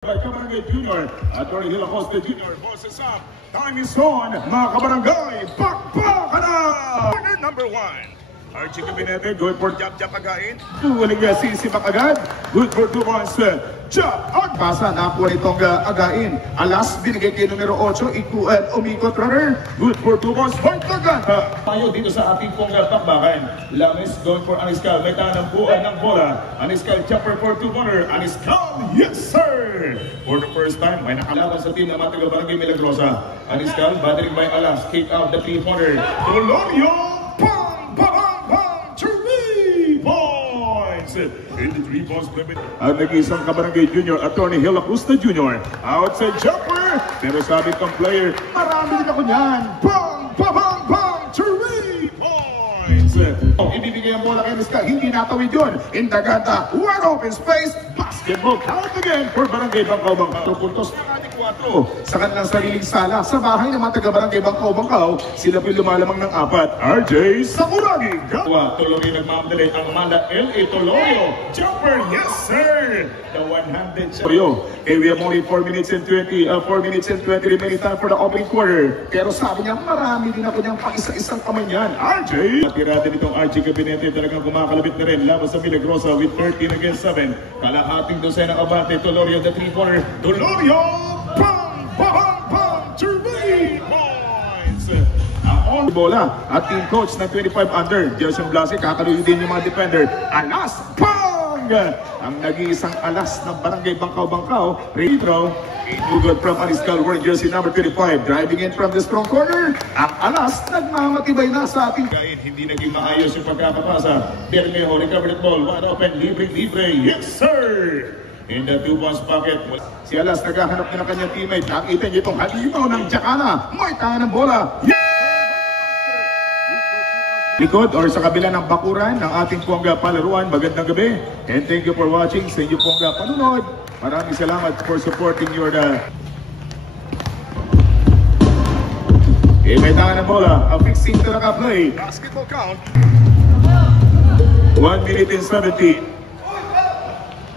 By Kabarangay Junior, Atty. Hila Costa Jr. Bosses up. Time is on, mga kabarangay. Pakpakan na! Corner number 1. Archie Cabinete, good for jab again. Tuwaling sisi agad. Good for 2 points. Jab at pasa na po itong again. Alas, binigay kay numero 8. Umikot runner. Good for 2 points. Point agad. Tayo dito sa ating pong pakbakan. Lamis going for Aniskal. May tanang buhay ng bola. Aniskal chopper for 2-pointer. Aniskal, yes sir! For the first time, may nakalaban sa team ng mga taga-Barangay Milagrosa. Aniskal, battering by Alas. Kick out the 3-pointer. Tolorio! In the 3 points limit. At nag-isang Kabarangay Junior, Atty. Hila Costa Jr. Outside jumper. Pero sabi kong player, marami din ako niyan. Bang! Bang! Bang! 3 points! Ibibigay ang bola kay Aniskal. Hindi natawid yun. In the gata, wide open space. Basketball count again for Barangay Bangkaw-Bangkaw. 2 puntos na 4 sa kanilang sariling sala. Sa bahay ng mga taga-Barangay Bangkaw-Bangkaw, sila po'y lumalamang ng 4. RJ Sakuragi. Tuloy nagmamadali ang Amanda L.A. Tolorio. Jumper, yes sir! The one-handed shot. We have only 4 minutes and 20 remaining time for the opening quarter. Pero sabi niya, marami din ako niyang pang-isa-isang kamay niyan. RJ! Matira din itong RJ Cabinete. Talagang kumakalabit na rin. Laban sa Milagrosa with 13 against 7. Kalahating dosena ng abate. Tolorio the 3-pointer. Tolorio! Bang! Bang! Bang! 3 points! On bola at team coach ng 25 under, Jason Blasi, kakaluhin din yung mga defender. Alas! Bang! Ang nag-iisang alas ng Barangay Bangkaw-Bangkaw. Retro, good from Aniskal wearing jersey number 25. Driving in from the strong corner. Ang alas, nagmamatibay na sa ating kahit hindi naging maayos yung pagkakapasa. Bermejo, recovered ball, wide open, libre. Yes sir! In the 2 points pocket. Si Alas naghahanap na ng kanyang teammate. Nakita niyo itong halimaw ng Jakana. May tangan ng bola. Yeah! Likod or sa kabila ng bakuran ng ating pong palaruan. Magandang gabi. And thank you for watching sa inyong pong panunod. Maraming salamat for supporting your may tangan ng bola. A fixing to naka-play. Basketball count. 1 minute and 17.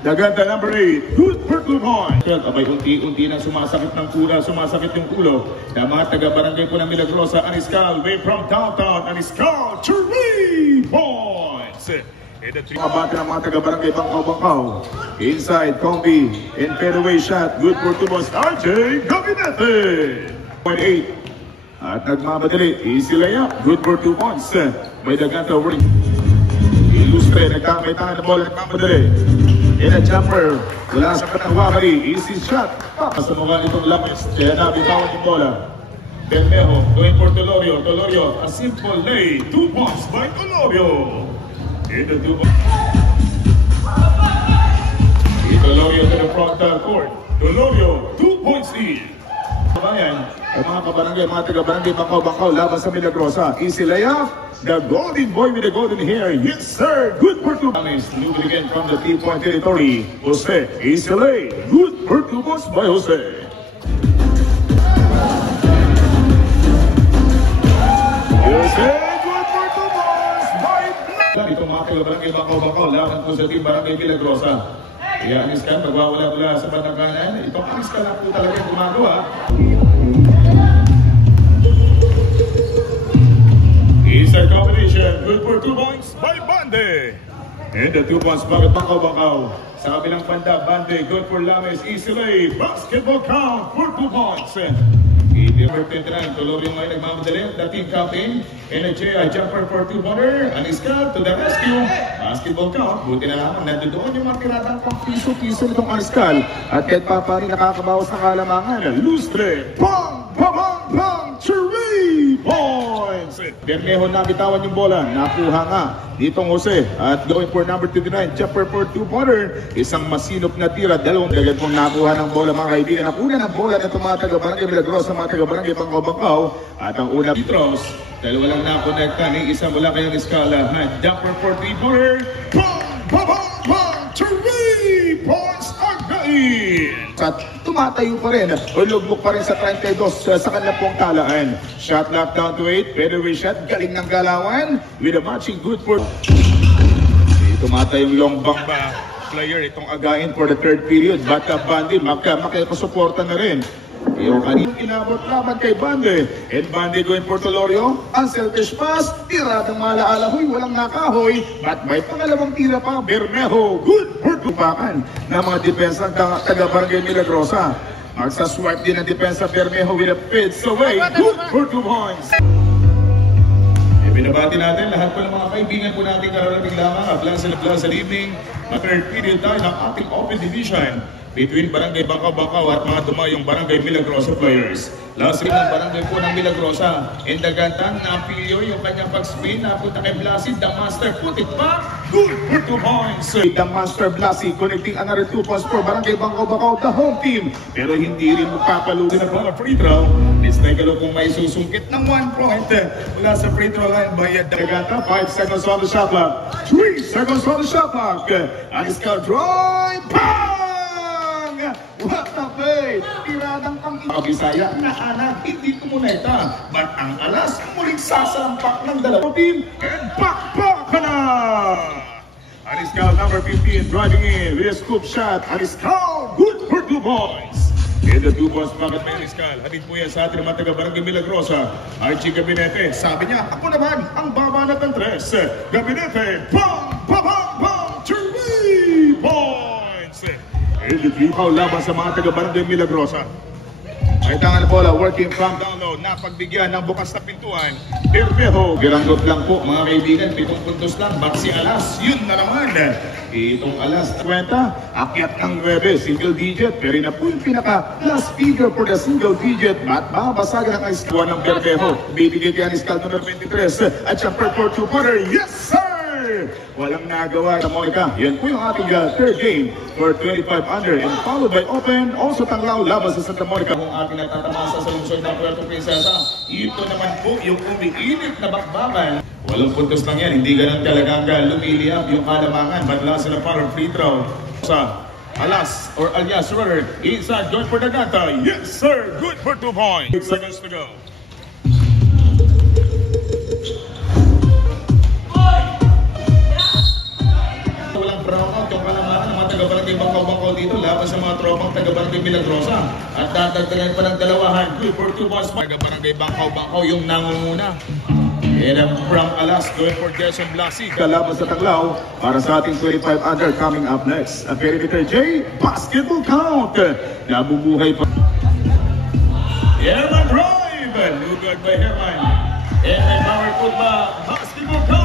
Daganda number 8, good for 2 points. Abay, unti-unti na sumasakit ng kula, sumasakit yung ulo. Mga taga-Barangay po ng Milagrosa, Aniskal, way from downtown, Aniskal, 3 points. Abate ng mga taga-Barangay Bangkaw-Bangkaw. Inside, Combi, in fadeaway shot, good for 2 points. RJ Cabinete. 0.8. At nagmamadali, easy layup, good for 2 points. May Daganda ring. Ilustre, nagkamay tangan na bola, nagmamadali. In a jumper, wala sa Panawakari, easy shot. Sa mukha nitong Lames, kaya nabitawan yung bola. Bermejo, going for Tolorio. Tolorio, a simple lay, 2 points by Tolorio. In the 2 points. Tolorio to the front court. Tolorio, 2 points lead. Kabayan, ang mga kabarangay, mga taga-Barangay Bangkaw-Bangkaw, laban sa Milagrosa. Easy layup, the golden boy with the golden hair. Yes sir, good for 2 points. Moving again from the 3-point territory. Jose, easy lay, good for 2 points by Jose. Jose, good for 2 points by itong mga taga-Barangay Bangkaw-Bangkaw, laban po sa team Barangay Milagrosa. Kaya Aniskal, magwawala-wala sa bandang kanan. Itong Aniskal na po talaga yung gumagawa. Inside combination, good for 2 points by Bande. And the 2 points pocket Bangkaw-Bangkaw. Sa kabilang banda, Bande, good for Lames, easy lay, basketball count for 2 points. Number 29, Tolorio ngayon nagmamadali, the team captain. NHA, jumper for 2-pointer. Aniskal to the rescue. Basketball count. Buti na lamang, nandoon yung mga tiratang pang piso-piso nitong Aniskal. At kahit pa rin nakakabawas ng kalamangan. Lustre, bang! Bang! Bang! 3 points! Bermejo na bitawan yung bola. Nakuha nga ditong Jose. At going for number 29, jumper for 2-pointer. Isang masinop na tira. Dalawang agad pong nakuha ng bola mga kaibigan. Nakuha ng bola ng mga taga-Barangay Milagrosa, mga taga-Barangay Bangkaw-Bangkaw. At ang una Petros, dalawa lang nakonekta ni isa mula kay Aniskal. Jumper for 3-pointer. Bang! Bang! Bang! 3 points again! At tumatayo pa rin o lugbok pa rin sa 32 sa kanilang pong talaan. Shot lock down to 8. Fadeaway shot. Galing ng galawan with a matching good for... Tumatay yung long bang ba. player itong again for the third period. Backup Bande, makikasuporta na rin. Yung kanina inabot laban kay Bande. And Bande going for Tolorio. Unselfish pass. Tira ng malaalahoy. Walang nakahoy. But may pangalawang tira pa. Bermejo. Good for tupakan ng mga depensa ng taga-Barangay Milagrosa. Magsaswipe din ang depensa Bermejo with a fades away. Good for 2 points. Binabati natin lahat po ng mga kaibigan po natin kararating lamang ablang sa evening na third period tayo ng ating open division between Barangay Bangkaw at mga dumayong Barangay Milagrosa players. Last ring ng Barangay po ng Milagrosa. And dagantan na Pilio yung kanyang pag-spin napunta kay Blasi. The Master put it back. Good for 2 points. The Master Blasi connecting another 2 points for Barangay Bangkaw, the home team. Pero hindi rin magpapalugi na para free throw. Let's take a look kung may susungkit ng 1 point mula sa free throw line. Bayad Daganta, 5 seconds on the shot clock. 3 seconds on the shot clock. Aniskal drive. What a play! Tiradang pang-Bisaya na anak, hindi kumuneta. But ang alas, muling sasampak ng dalawang team and back na! Aniskal number 15 driving in with a scoop shot. Aniskal, good for 2 points. And the 2 points packet by Aniskal. Hatid po yan sa ating mga taga-Barangay Milagrosa. Archie Gabinete, sabi niya, ako naman ang babanat ng 3. Gabinete, bang, bang, bang, 3 points! And the 3 foul laban sa mga taga-Barangay Milagrosa. Ay tangan bola, working from down low, napagbigyan ng bukas na pintuan. Bermejo, giranggot lang po mga kaibigan, 7 puntos lang, back si Alas, yun na naman. Itong Alas, 20, akyat ng 9, single digit, pero na po yung pinaka last figure for the single digit. At mabasagan ang Aniskal ng Bermejo, bibigay kay Aniskal number 23, at siyempre for 2-footer, yes sir! Walang nagawa sa Monica. Yan po yung ating third game for 25 under and followed by open. Also tanglaw laban sa Santa Monica. Kung ating natatamasa sa lungsod ng Puerto Princesa, ito naman po yung umiinit na bakbakan. 8 puntos lang yan. Hindi ganun talagang lumiliyap yung kalamangan. Badla sila para free throw sa Alas or alias runner inside going for Daganta. Yes sir, good for 2 points. 6 seconds to go. Taga-Barangay Bangkaw dito laban sa mga tropang taga-Barangay Milagrosa at dadagdagan pa ng dalawahan. Good for 2 points. Taga-Barangay Bangkaw yung nangunguna. And from Alas going for Jason Blasi. Kalaban sa Taglaw para sa ating 25 under coming up next. A perimeter J, basketball count. Nabubuhay pa. Herman drive. Lugod by Herman. And may power foot ba? Basketball count.